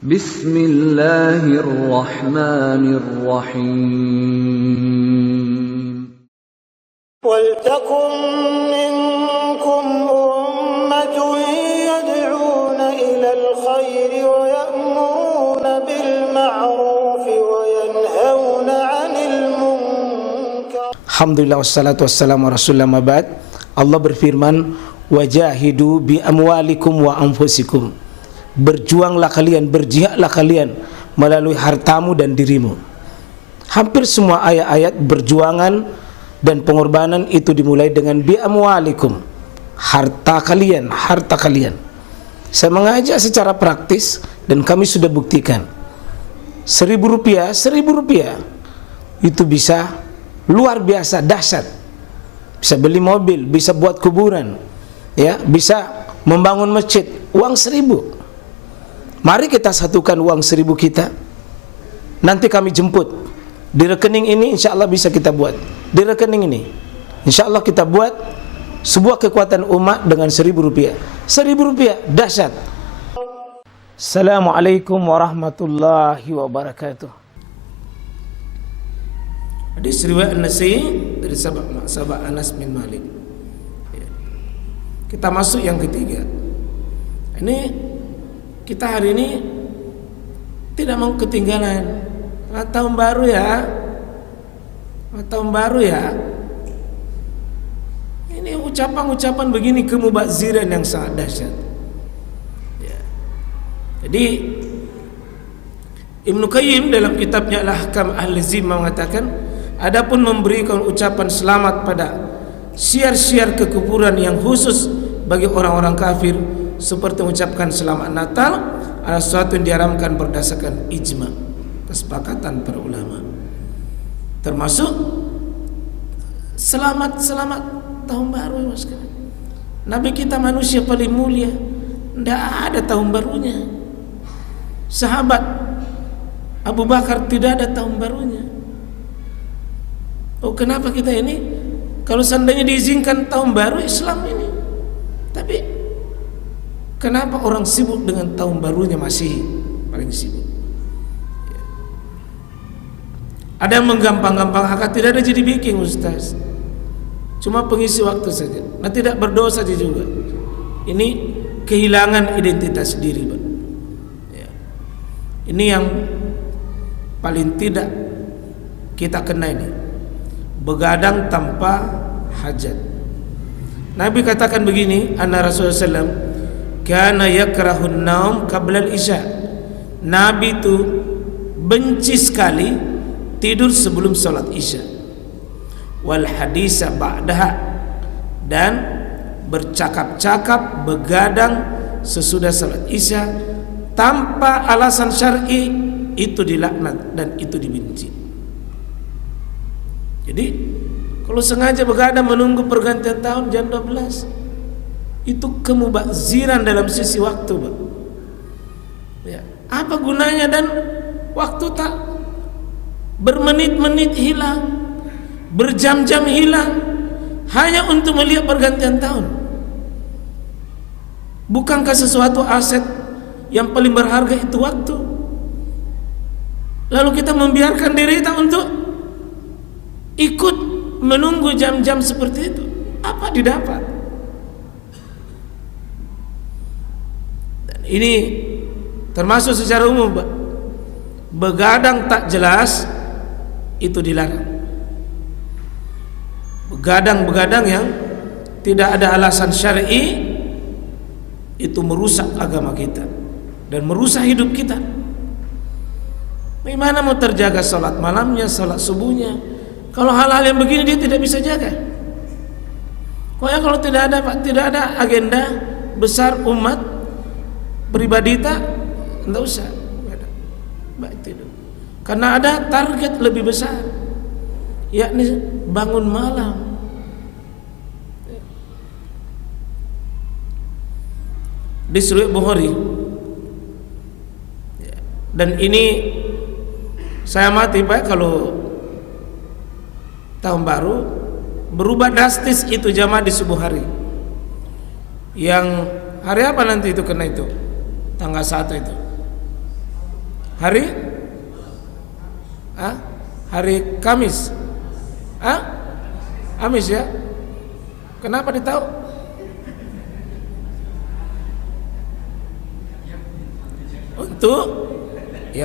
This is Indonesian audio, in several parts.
Bismillahirrahmanirrahim. وَلْتَكُنْ مِنْكُمْ أُمَّةٌ يَدْعُونَ إِلَى الْخَيْرِ وَيَأْمُرُونَ بِالْمَعْرُوفِ وَيَنْهَوْنَ عَنِ الْمُنْكَرِ. Alhamdulillah wassalatu wassalamu ala rasulillah mabad. Allah berfirman, wajahidu bi amwalikum wa anfusikum. Berjuanglah kalian, berjihadlah kalian melalui hartamu dan dirimu. Hampir semua ayat-ayat berjuangan dan pengorbanan itu dimulai dengan bi amwalikum, harta kalian, harta kalian. Saya mengajak secara praktis dan kami sudah buktikan. Rp1.000 itu bisa luar biasa dahsyat. Bisa beli mobil, bisa buat kuburan, ya, bisa membangun masjid. Uang 1.000. Mari kita satukan uang 1.000 kita. Nanti kami jemput. Di rekening ini insya Allah bisa kita buat. Di rekening ini insya Allah kita buat sebuah kekuatan umat dengan Rp1.000. Rp1.000 dahsyat. Assalamualaikum warahmatullahi wabarakatuh. Hadis riwayat An-Nasa'i dari sahabat Anas bin Malik. Kita masuk yang ketiga. Ini kita hari ini tidak mau ketinggalan. Tahun baru ya, tahun baru ya. Ini ucapan-ucapan begini kemubaziran yang sangat dahsyat. Ya. Jadi Ibnu Qayyim dalam kitabnya Al-Ahkam Al-Zimah mengatakan, adapun memberikan ucapan selamat pada syiar-syiar kekufuran yang khusus bagi orang-orang kafir, seperti mengucapkan selamat Natal, adalah sesuatu yang diharamkan berdasarkan ijma', kesepakatan para ulama. Termasuk selamat tahun baru, Mas. Nabi kita manusia paling mulia, tidak ada tahun barunya. Sahabat Abu Bakar tidak ada tahun barunya. Oh, kenapa kita ini kalau seandainya diizinkan tahun baru Islam ini, tapi kenapa orang sibuk dengan tahun barunya, masih paling sibuk? Ada yang menggampang-gampang akad, tidak ada jadi bikin, Ustaz. Cuma pengisi waktu saja. Nah, tidak berdosa saja juga. Ini kehilangan identitas diri, Pak. Ya. Ini yang paling tidak kita kena ini. Begadang tanpa hajat. Nabi katakan begini, anna Rasulullah SAW kana yakrahun naum qabla al-isya. Nabi itu benci sekali tidur sebelum salat isya, wal hadisa ba'daha, dan bercakap-cakap, begadang sesudah salat isya tanpa alasan syar'i, itu dilaknat dan itu dibenci. Jadi kalau sengaja begadang menunggu pergantian tahun jam 12, itu kemubaziran dalam sisi waktu, Pak. Ya, apa gunanya? Dan waktu tak bermenit-menit hilang, berjam-jam hilang, hanya untuk melihat pergantian tahun. Bukankah sesuatu aset yang paling berharga itu waktu? Lalu kita membiarkan diri kita untuk ikut menunggu jam-jam seperti itu. Apa didapat? Dan ini termasuk secara umum, begadang tak jelas itu dilarang. Begadang-begadang yang tidak ada alasan syar'i itu merusak agama kita dan merusak hidup kita. Bagaimana mau terjaga salat malamnya, salat subuhnya, kalau hal-hal yang begini dia tidak bisa jaga? Pokoknya kalau tidak ada agenda besar umat pribadi tak, enggak usah. Karena ada target lebih besar, yakni bangun malam. Di Sahih Bukhari, dan ini saya mati Pak kalau tahun baru berubah drastis itu jamaah di subuh hari. Yang hari apa nanti itu kena itu? Tanggal 1 itu. Hari hari Kamis. Kamis ya. Kenapa ditahu?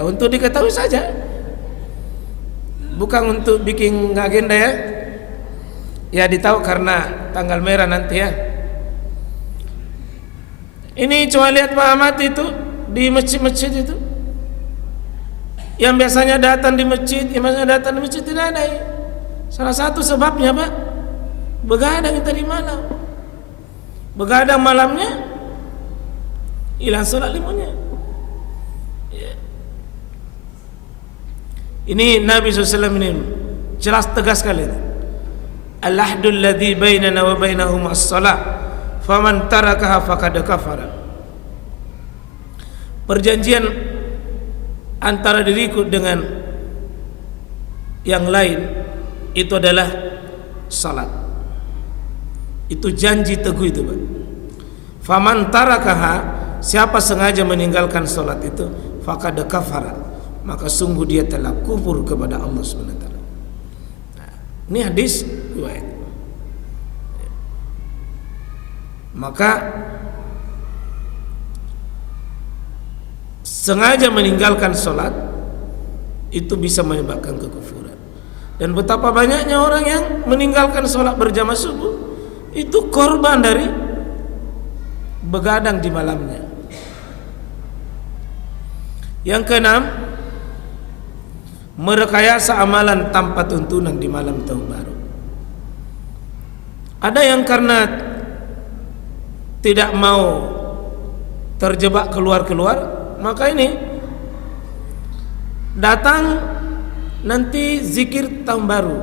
Untuk diketahui saja. Bukan untuk bikin agenda ya. Ya ditahu karena tanggal merah nanti ya. Ini coba lihat Pak Ahmad itu di masjid-masjid itu. Yang biasanya datang di masjid, tidak ada ya. Salah satu sebabnya Pak, begadang tadi malam. Begadang malamnya, hilang sholat limunya. Ya. Ini Nabi SAW ini jelas tegas sekali. Al-ahdul ladzi bainana wa bainahum as-salah, faman tarakaha faqad kafara. Perjanjian antara diriku dengan yang lain itu adalah salat. Itu janji teguh itu, Pak. Faman tarakaha, siapa sengaja meninggalkan salat itu, faqad kafara, maka sungguh dia telah kufur kepada Allah SWT. Nah, ini hadis riwayat. Maka sengaja meninggalkan sholat itu bisa menyebabkan kekufuran. Dan betapa banyaknya orang yang meninggalkan sholat berjamaah subuh itu korban dari begadang di malamnya. Yang keenam, merekayasa amalan tanpa tuntunan di malam tahun baru. Ada yang karena tidak mau terjebak keluar-keluar, maka ini datang nanti zikir tahun baru,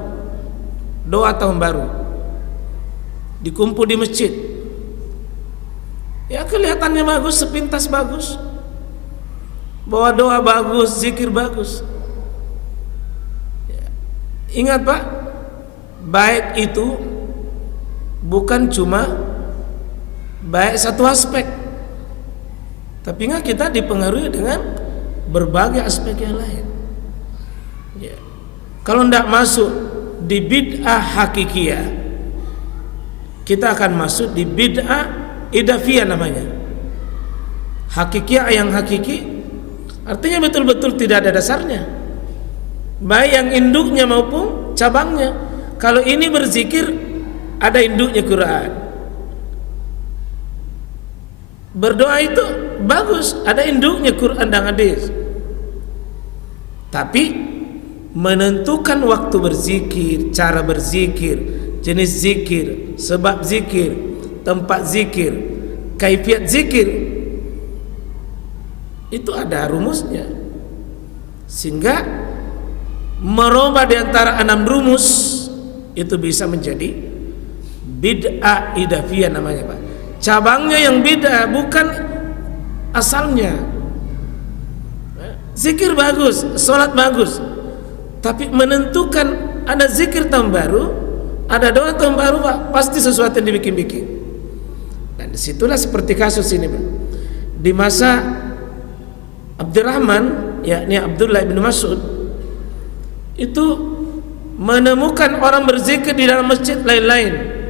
doa tahun baru, dikumpul di masjid. Ya kelihatannya bagus, sepintas bagus, bawa doa bagus, zikir bagus. Ya. Ingat Pak, baik itu bukan cuma baik satu aspek, tapi ingat kita dipengaruhi dengan berbagai aspek yang lain. Ya. Kalau tidak masuk di bid'ah hakikiyah, kita akan masuk di bid'ah idafiyah namanya. Hakikiyah yang hakiki artinya betul-betul tidak ada dasarnya, baik yang induknya maupun cabangnya. Kalau ini berzikir ada induknya Quran, berdoa itu bagus, ada induknya Quran dan hadis. Tapi menentukan waktu berzikir, cara berzikir, jenis zikir, sebab zikir, tempat zikir, kaifiat zikir, itu ada rumusnya. Sehingga merubah di antara 6 rumus itu bisa menjadi bid'ah idafiyah namanya Pak. Cabangnya yang beda, bukan asalnya. Zikir bagus, sholat bagus, tapi menentukan ada zikir tahun baru, ada doa tahun baru Pak, pasti sesuatu yang dibikin-bikin. Dan disitulah seperti kasus ini Pak. Di masa Abdurrahman, yakni Abdullah bin Mas'ud, itu menemukan orang berzikir di dalam masjid lain-lain.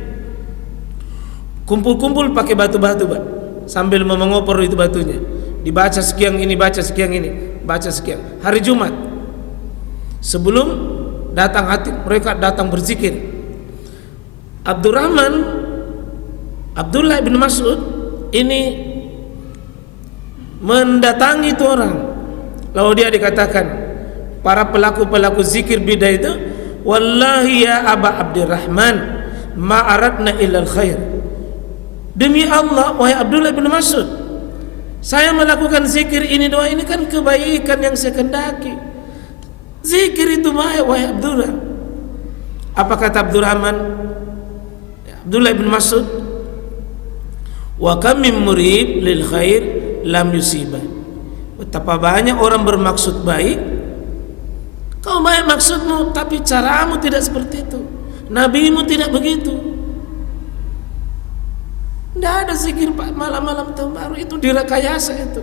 Kumpul-kumpul pakai batu-batu Pak, sambil mengopor itu batunya. Dibaca sekian ini, baca sekian ini, baca sekian. Hari Jumat sebelum datang hati mereka datang berzikir. Abdullah bin Mas'ud ini mendatangi itu orang. Lalu dia dikatakan, para pelaku-pelaku zikir bidah itu, wallahi ya Aba Abdurrahman, ma aradna illal khair. Demi Allah, wahai Abdullah bin Mas'ud, saya melakukan zikir ini, doa ini kan kebaikan yang saya kehendaki. Zikir itu baik, wahai Abdullah. Apa kata Abdullah bin Mas'ud? Wa kam min murib lil khair lam yusibah. Betapa banyak orang bermaksud baik, kau baik maksudmu, tapi caramu tidak seperti itu. Nabimu tidak begitu. Tidak ada zikir malam-malam tahun baru, itu direkayasa itu.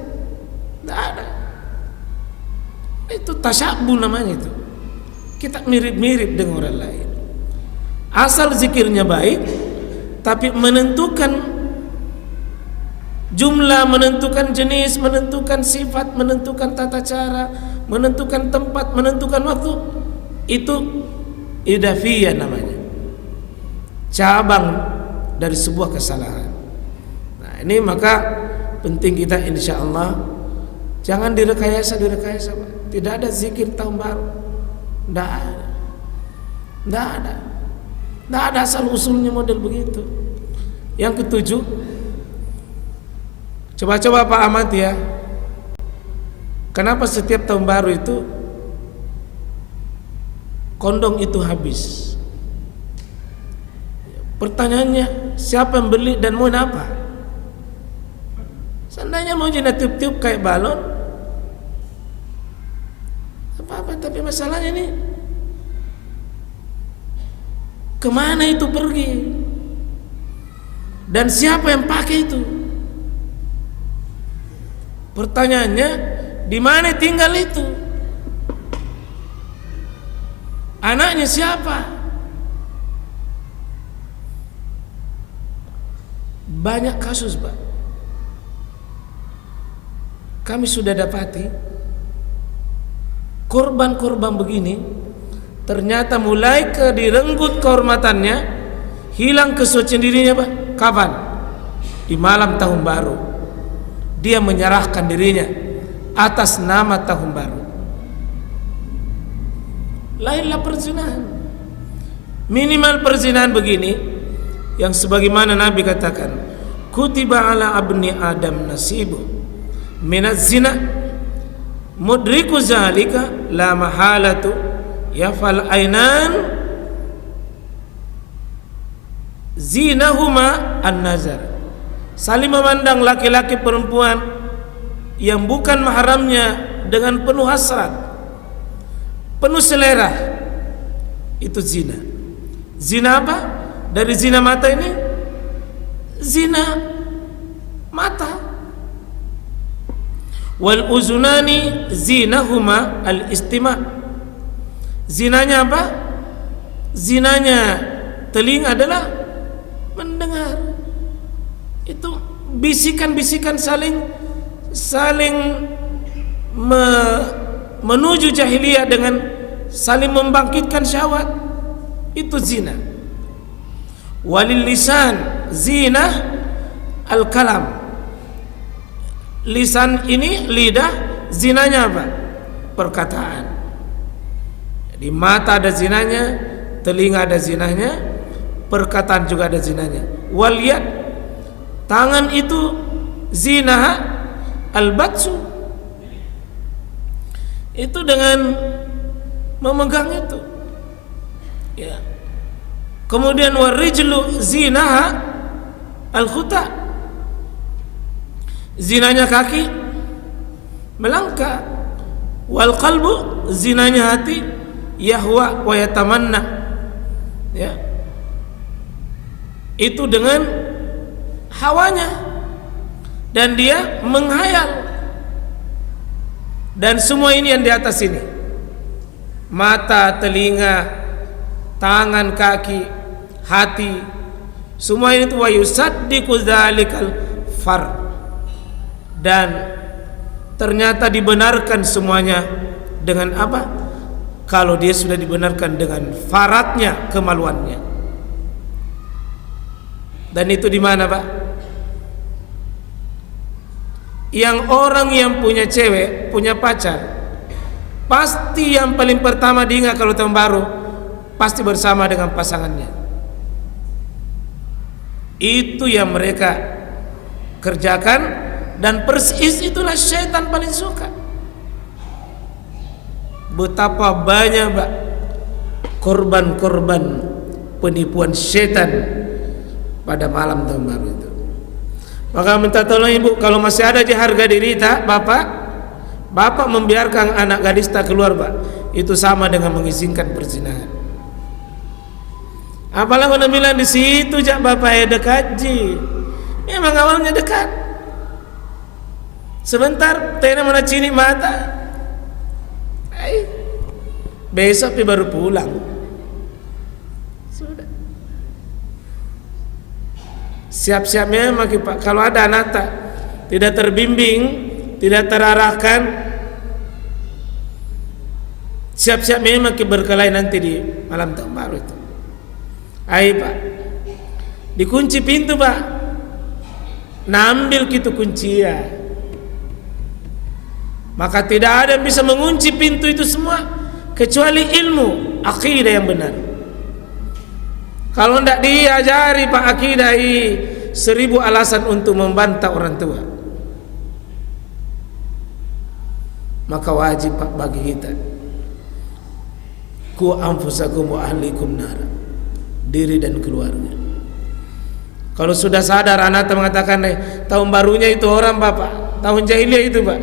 Tidak ada. Itu tasyabuh namanya itu. Kita mirip-mirip dengan orang lain. Asal zikirnya baik, tapi menentukan jumlah, menentukan jenis, menentukan sifat, menentukan tata cara, menentukan tempat, menentukan waktu, itu idafiyah namanya, cabang dari sebuah kesalahan. Nah ini maka penting kita insyaallah jangan direkayasa. Tidak ada zikir tahun baru, tidak ada asal usulnya model begitu. Yang ketujuh, coba Pak Ahmad ya, kenapa setiap tahun baru itu kondom itu habis? Pertanyaannya, siapa yang beli dan mau apa? Seandainya mau jadi tiup-tiup kayak balon, apa-apa, tapi masalahnya nih, kemana itu pergi? Dan siapa yang pakai itu? Pertanyaannya, di mana tinggal itu? Anaknya siapa? Banyak kasus, Pak. Kami sudah dapati korban-korban begini ternyata mulai direnggut kehormatannya, hilang kesucian dirinya, Pak. Kapan? Di malam tahun baru. Dia menyerahkan dirinya atas nama tahun baru. Lainlah perzinahan. Minimal perzinahan begini yang sebagaimana Nabi katakan, kutiba ala abni adam nasibu minaz zina mudriku zalika la mahalatu yafal ainan zinahuma an-nazar. Saling memandang laki-laki perempuan yang bukan mahramnya dengan penuh hasrat, penuh selera, itu zina. Zina apa? Dari zina mata ini, zina mata. Wal uzunani zinahuma al-istima'. Zinanya apa? Zinanya telinga adalah mendengar. Itu bisikan-bisikan saling menuju jahiliyah dengan saling membangkitkan syahwat. Itu zina. Walil lisan zinah al-kalam. Lisan ini, lidah, zinanya apa? Perkataan. Di mata ada zinanya, telinga ada zinanya, perkataan juga ada zinanya. Wal yad, tangan itu zina al-batsu. Itu dengan memegang itu. Ya. Kemudian warijlu zinaha al-khuta. Zinanya kaki melangkah. Wal qalbu, zinanya hati yahwa wa yatamanna. Ya. Itu dengan hawanya dan dia menghayal. Dan semua ini yang di atas ini, mata, telinga, tangan, kaki, hati, semua ini wa yusaddiqu dzalikal far. Dan ternyata dibenarkan semuanya dengan apa? Kalau dia sudah dibenarkan dengan faradnya, kemaluannya. Dan itu di mana, Pak? Yang orang yang punya cewek, punya pacar, pasti yang paling pertama diingat kalau tahun baru, pasti bersama dengan pasangannya. Itu yang mereka kerjakan. Dan persis itulah syaitan paling suka. Betapa banyak, Pak, korban-korban penipuan syaitan pada malam tahun baru itu. Maka minta tolong Ibu, kalau masih ada di harga diri tak, Bapak membiarkan anak gadis tak keluar, Pak, itu sama dengan mengizinkan perzinahan. Apalagi kalau bilang di situ jak Bapak ya dekat ji. Memang awalnya dekat. Sebentar tena mana cini mata, besok baru pulang. Sudah. Siap-siapnya maki Pak. Kalau ada anak tak tidak terbimbing, tidak terarahkan, siap-siap memang berkelahi nanti di malam tahun baru itu. Ayo Pak, dikunci pintu Pak, nah ambil gitu kunci ya. Maka tidak ada yang bisa mengunci pintu itu semua kecuali ilmu akidah yang benar. Kalau tidak diajari Pak akidah, 1000 alasan untuk membantah orang tua. Maka wajib Pak bagi kita, ku anfusakum wa ahlikum nar, diri dan keluarga. Kalau sudah sadar anak mengatakan tahun barunya itu orang Bapak, tahun jahiliyah itu Pak,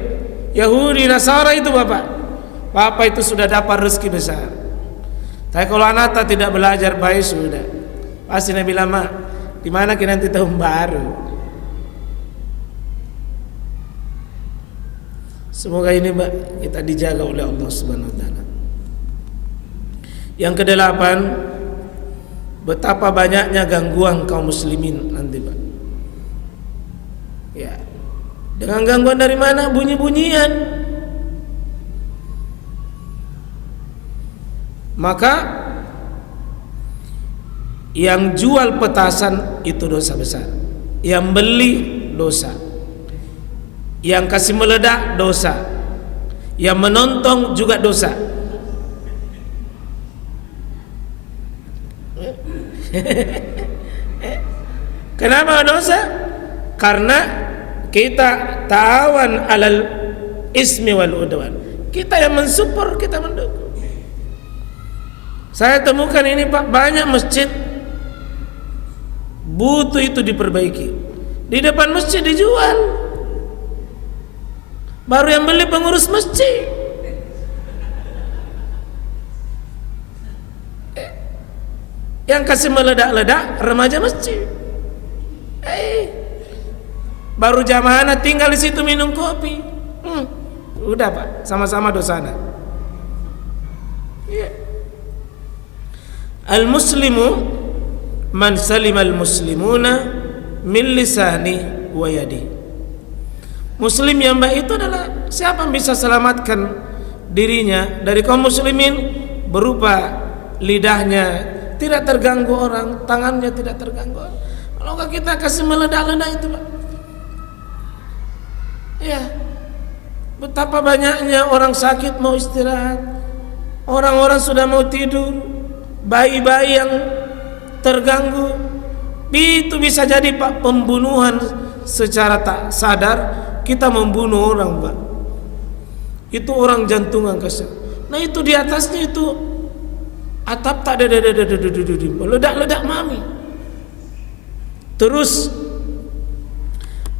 Yahudi Nasara itu Bapak itu sudah dapat rezeki besar. Tapi kalau anak tidak belajar baik sudah, pasti Nabi lama di mana kita nanti tahun baru. Semoga ini Pak kita dijaga oleh Allah Subhanahu wa taala. Yang kedelapan, betapa banyaknya gangguan kaum muslimin nanti Pak. Ya. Dengan gangguan dari mana? Bunyi-bunyian. Maka yang jual petasan itu dosa besar, yang beli dosa, yang kasih meledak dosa, yang menonton juga dosa. Kenapa dosa? Karena kita ta'awan alal ismi wal udwan. Kita yang mensupport, kita mendukung. Saya temukan ini Pak, banyak masjid butuh itu diperbaiki. Di depan masjid dijual, baru yang beli pengurus masjid. Yang kasih meledak-ledak remaja masjid. Baru jamaah tinggal di situ minum kopi. Udah Pak, sama-sama dosana. Ya. Al-muslimu man salima al-muslimuna min lisani wa yadi. Muslim yang baik itu adalah siapa yang bisa selamatkan dirinya dari kaum muslimin berupa lidahnya tidak terganggu orang, tangannya tidak terganggu orang. Kalau kita kasih meledak-ledak itu Pak, ya, betapa banyaknya orang sakit mau istirahat, orang-orang sudah mau tidur, bayi-bayi yang terganggu, itu bisa jadi Pak pembunuhan secara tak sadar. Kita membunuh orang Pak, itu orang jantungan kasar. Nah itu di atasnya itu atap tak ada ledak-ledak mami. Terus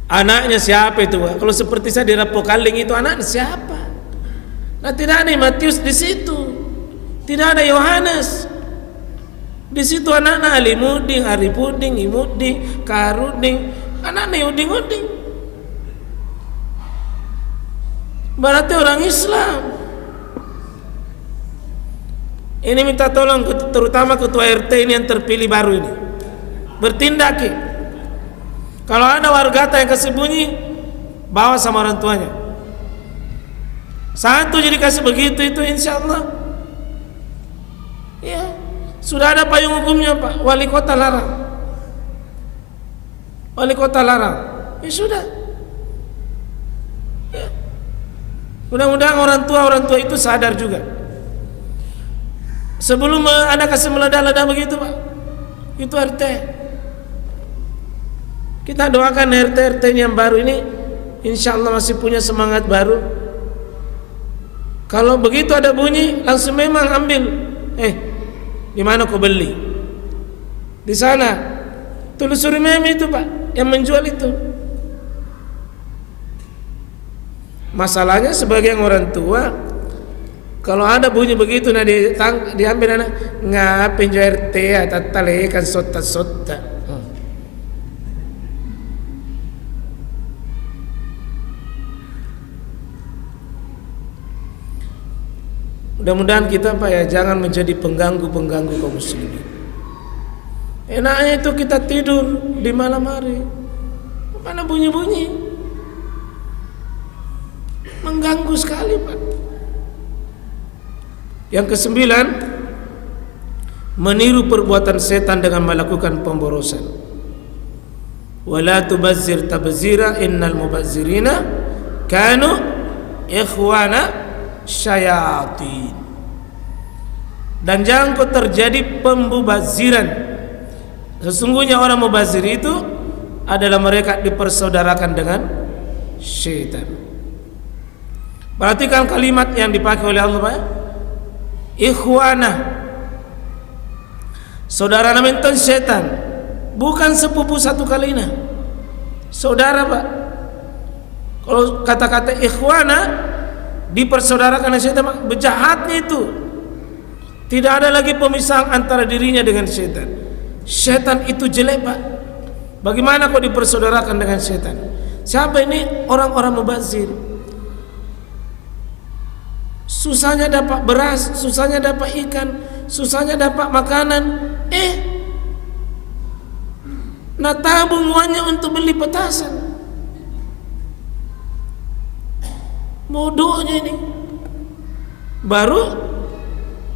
anaknya siapa itu Pak? Kalau seperti saya di Rapokaling itu anaknya siapa? Nah tidak ada Matius di situ, tidak ada Yohanes di situ. Anaknya Alimuding, Aripuding, Imuding, Karuding, anaknya Uding-uding. Berarti orang Islam. Ini minta tolong terutama ketua RT ini yang terpilih baru ini, bertindak. Kalau ada warga yang kasih bunyi, bawa sama orang tuanya. Satu jadi kasih begitu itu insya Allah. Ya, sudah ada payung hukumnya Pak. Wali kota larang. Wali kota larang. Ya sudah. Ya. Mudah-mudahan orang tua itu sadar juga. Sebelum ada kasih meledak-ledak begitu Pak, itu RT. Kita doakan RT yang baru ini, insya Allah masih punya semangat baru. Kalau begitu ada bunyi, langsung memang ambil. Di mana kau beli? Di sana. Telusuri memang itu Pak, yang menjual itu. Masalahnya sebagian orang tua, kalau ada bunyi begitu nah diambil anak ngapain jo RT ya tatalekan sota-sota. Mudah-mudahan kita Pak ya jangan menjadi pengganggu-pengganggu kaum muslimin. Enaknya itu kita tidur di malam hari, mana bunyi-bunyi, mengganggu sekali Pak. Yang kesembilan, meniru perbuatan setan dengan melakukan pemborosan. Wala tubazzir tabzira innal mubazzirina kanu ikhwana syayatin. Dan jangan kau terjadi pembubaziran. Sesungguhnya orang mubazir itu adalah mereka dipersaudarakan dengan syaitan. Perhatikan kalimat yang dipakai oleh Allah Pak. Ikhwana, saudara namenton syaitan, bukan sepupu satu kalina. Saudara Pak. Kalau kata-kata ikhwana dipersaudarakan dengan syaitan, bejahatnya itu. Tidak ada lagi pemisahan antara dirinya dengan syaitan. Syaitan itu jelek Pak. Bagaimana kau dipersaudarakan dengan syaitan? Siapa ini? Orang-orang mubazir. Susahnya dapat beras, susahnya dapat ikan, susahnya dapat makanan. Nah tabung uangnya untuk beli petasan. Bodohnya ini. Baru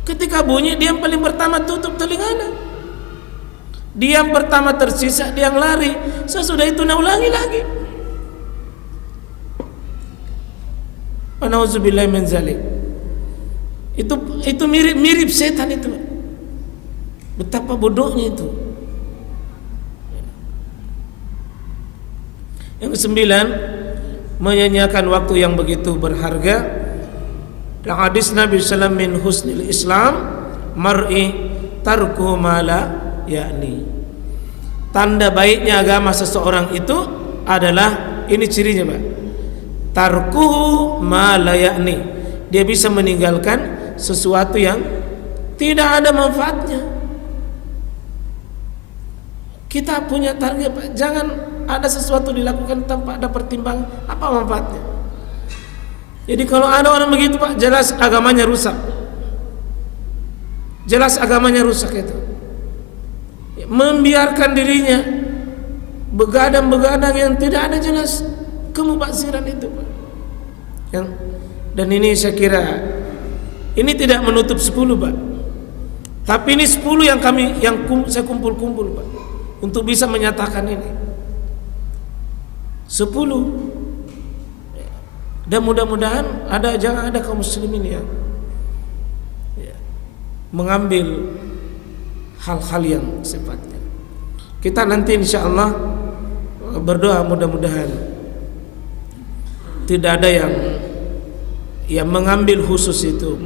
ketika bunyi dia yang paling pertama tutup telinganya. Dia yang pertama tersisa, dia yang lari. Sesudah itu nak ulangi lagi. Nauzubillahi min zalik. Itu mirip setan itu. Betapa bodohnya itu. Yang kesembilan, menyanyiakan waktu yang begitu berharga. Dalam hadis Nabi sallallahu alaihi wasallam, min husnil Islam mar'i tarku mala yakni. Tanda baiknya agama seseorang itu adalah ini cirinya Pak. Tarkuhu mala yakni. Dia bisa meninggalkan sesuatu yang tidak ada manfaatnya. Kita punya target Pak. Jangan ada sesuatu dilakukan tanpa ada pertimbangan apa manfaatnya. Jadi kalau ada orang begitu Pak, jelas agamanya rusak. Jelas agamanya rusak itu. Membiarkan dirinya begadang-begadang yang tidak ada jelas kemubaziran itu Pak. Dan ini saya kira ini tidak menutup 10 Pak. Tapi ini 10 yang saya kumpul-kumpul Pak untuk bisa menyatakan ini. 10. Dan mudah-mudahan jangan ada kaum muslimin yang mengambil hal-hal yang sifatnya. Kita nanti insyaallah berdoa mudah-mudahan tidak ada yang mengambil khusus itu.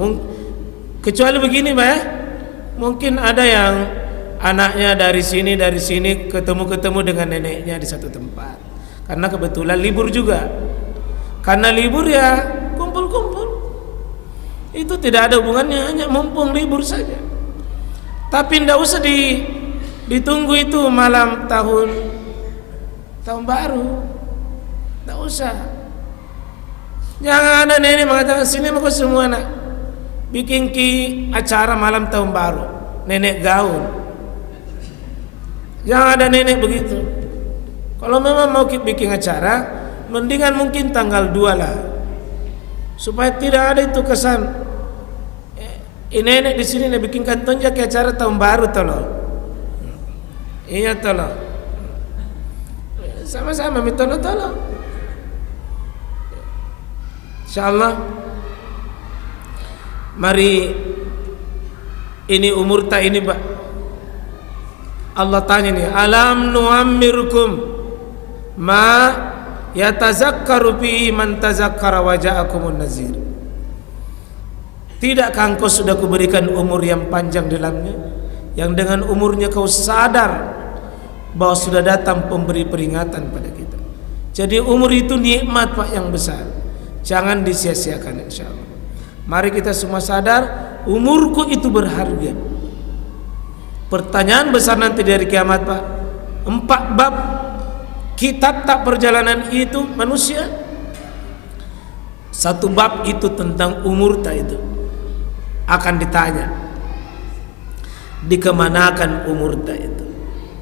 Kecuali begini Pak ya. Mungkin ada yang anaknya dari sini ketemu dengan neneknya di satu tempat. Karena kebetulan libur juga. Karena libur ya kumpul-kumpul. Itu tidak ada hubungannya, hanya mumpung libur saja. Tapi tidak usah ditunggu itu malam tahun baru. Tidak usah. Jangan ada nenek mengatakan sini mau semua nak bikin acara malam tahun baru. Nenek gaun. Jangan ada nenek begitu. Kalau memang mau bikin acara, mendingan mungkin tanggal 2 lah, supaya tidak ada itu kesan nenek di sini nih bikin kanton ke acara tahun baru tolong. Iya tolong. Sama-sama minta tolong. Insyaallah. Mari ini umur tak ini Pak. Allah tanya nih, alam nuammirkum ma yatazakkaru fi man tazakkara wa ja'akumun nazir. Tidakkah engkau sudah kuberikan umur yang panjang dalamnya, yang dengan umurnya kau sadar bahwa sudah datang pemberi peringatan pada kita. Jadi umur itu nikmat Pak yang besar. Jangan disia-siakan insyaallah. Mari kita semua sadar umurku itu berharga. Pertanyaan besar nanti dari kiamat Pak. 4 bab kitab tak perjalanan itu manusia. 1 bab itu tentang umur tak itu. akan ditanya dikemanakan umurnya itu.